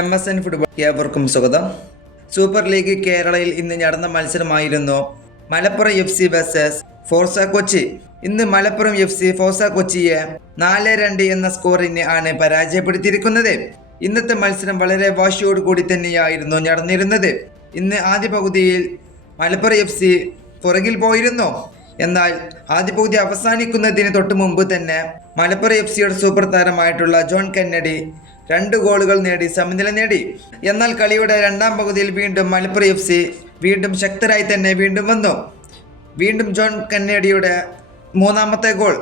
MSN football ഏവർക്കും സ്വാഗതം. Super league കേരളയിൽ ഇന്ന് നടന്ന മത്സരമായിരുന്നു മലപ്പുറം FC vs ഫോർസ കൊച്ചി. ഇന്ന് മലപ്പുറം FC ഫോർസ കൊച്ചിയെ 4-2 എന്ന സ്കോറിന് ആണ് പരാജയപ്പെടുത്തിയിരിക്കുന്നത്. ഇന്നത്തെ മത്സരം വളരെ വാശിയോടുകൂടി തന്നെയായിരുന്നു നടന്നിരുന്നത്. ഇന്ന് ആദ്യ പകുതിയിൽ മലപ്പുറം FC പുറകിൽ പോയിരുന്നു. എന്നാൽ ആദ്യ പകുതി അവസാനിക്കുന്നതിന് തൊട്ട് മുമ്പ് തന്നെ മലപ്പുറം FCയുടെ സൂപ്പർ താരമായിട്ടുള്ള ജോൺ കെന്നഡി 2 ഗോളുകൾ നേടി സമനില നേടി. എന്നാൽ കളിയുടെ രണ്ടാം പകുതിയിൽ വീണ്ടും മലപ്പുറം FC വീണ്ടും ശക്തരായി തന്നെ വന്നു. വീണ്ടും ജോൺ കെന്നഡിയുടെ മൂന്നാമത്തെ ഗോൾ.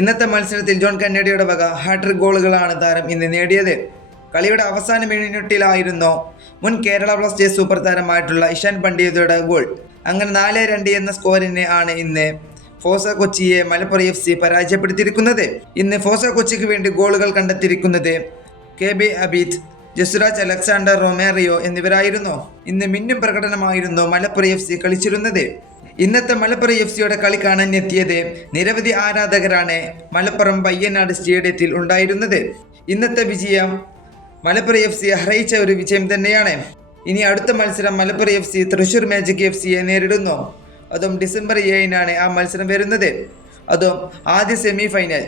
ഇന്നത്തെ മത്സരത്തിൽ ജോൺ കെന്നഡിയുടെ വക ഹാട്രിക് ഗോളുകളാണ് താരം ഇന്ന് നേടിയത്. കളിയുടെ അവസാന മിനിറ്റിലായിരുന്നു മുൻ കേരള ബ്ലാസ്റ്റേഴ്സ് സൂപ്പർ താരമായിട്ടുള്ള ഇഷാൻ പണ്ഡിതയുടെ ഗോൾ. അങ്ങനെ 4-2 എന്ന സ്കോറിന് ആണ് ഇന്ന് ഫോർസ കൊച്ചിയെ മലപ്പുറം FC പരാജയപ്പെടുത്തിയിരിക്കുന്നത്. ഇന്ന് ഫോർസ കൊച്ചിക്ക് വേണ്ടി ഗോളുകൾ കണ്ടെത്തിയിരിക്കുന്നത് KB അബീദ്, ജസുരാജ് അലക്സാണ്ടർ റൊമേറിയോ എന്നിവരായിരുന്നു. ഇന്ന് മിന്നും പ്രകടനമായിരുന്നു മലപ്പുറം FC കളിച്ചിരുന്നത്. ഇന്നത്തെ മലപ്പുറം FCയുടെ കളി കാണാൻ എത്തിയത് നിരവധി ആരാധകരാണ് മലപ്പുറം പയ്യനാട് സ്റ്റേഡിയത്തിൽ ഉണ്ടായിരുന്നത്. ഇന്നത്തെ വിജയം മലപ്പുറം FC അറിയിച്ച ഒരു വിജയം തന്നെയാണ്. ഇനി അടുത്ത മത്സരം മലപ്പുറം FC തൃശ്ശൂർ മാജിക് FCയെ നേരിടുന്നു. അതും ഡിസംബർ 7-നാണ് ആ മത്സരം വരുന്നത്. അതും ആദ്യ സെമി ഫൈനൽ.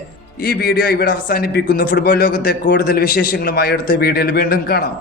ഈ വീഡിയോ ഇവിടെ അവസാനിപ്പിക്കുന്നു. ഫുട്ബോൾ ലോകത്തെ കൂടുതൽ വിശേഷങ്ങളുമായി അടുത്ത വീഡിയോയിൽ വീണ്ടും കാണാം.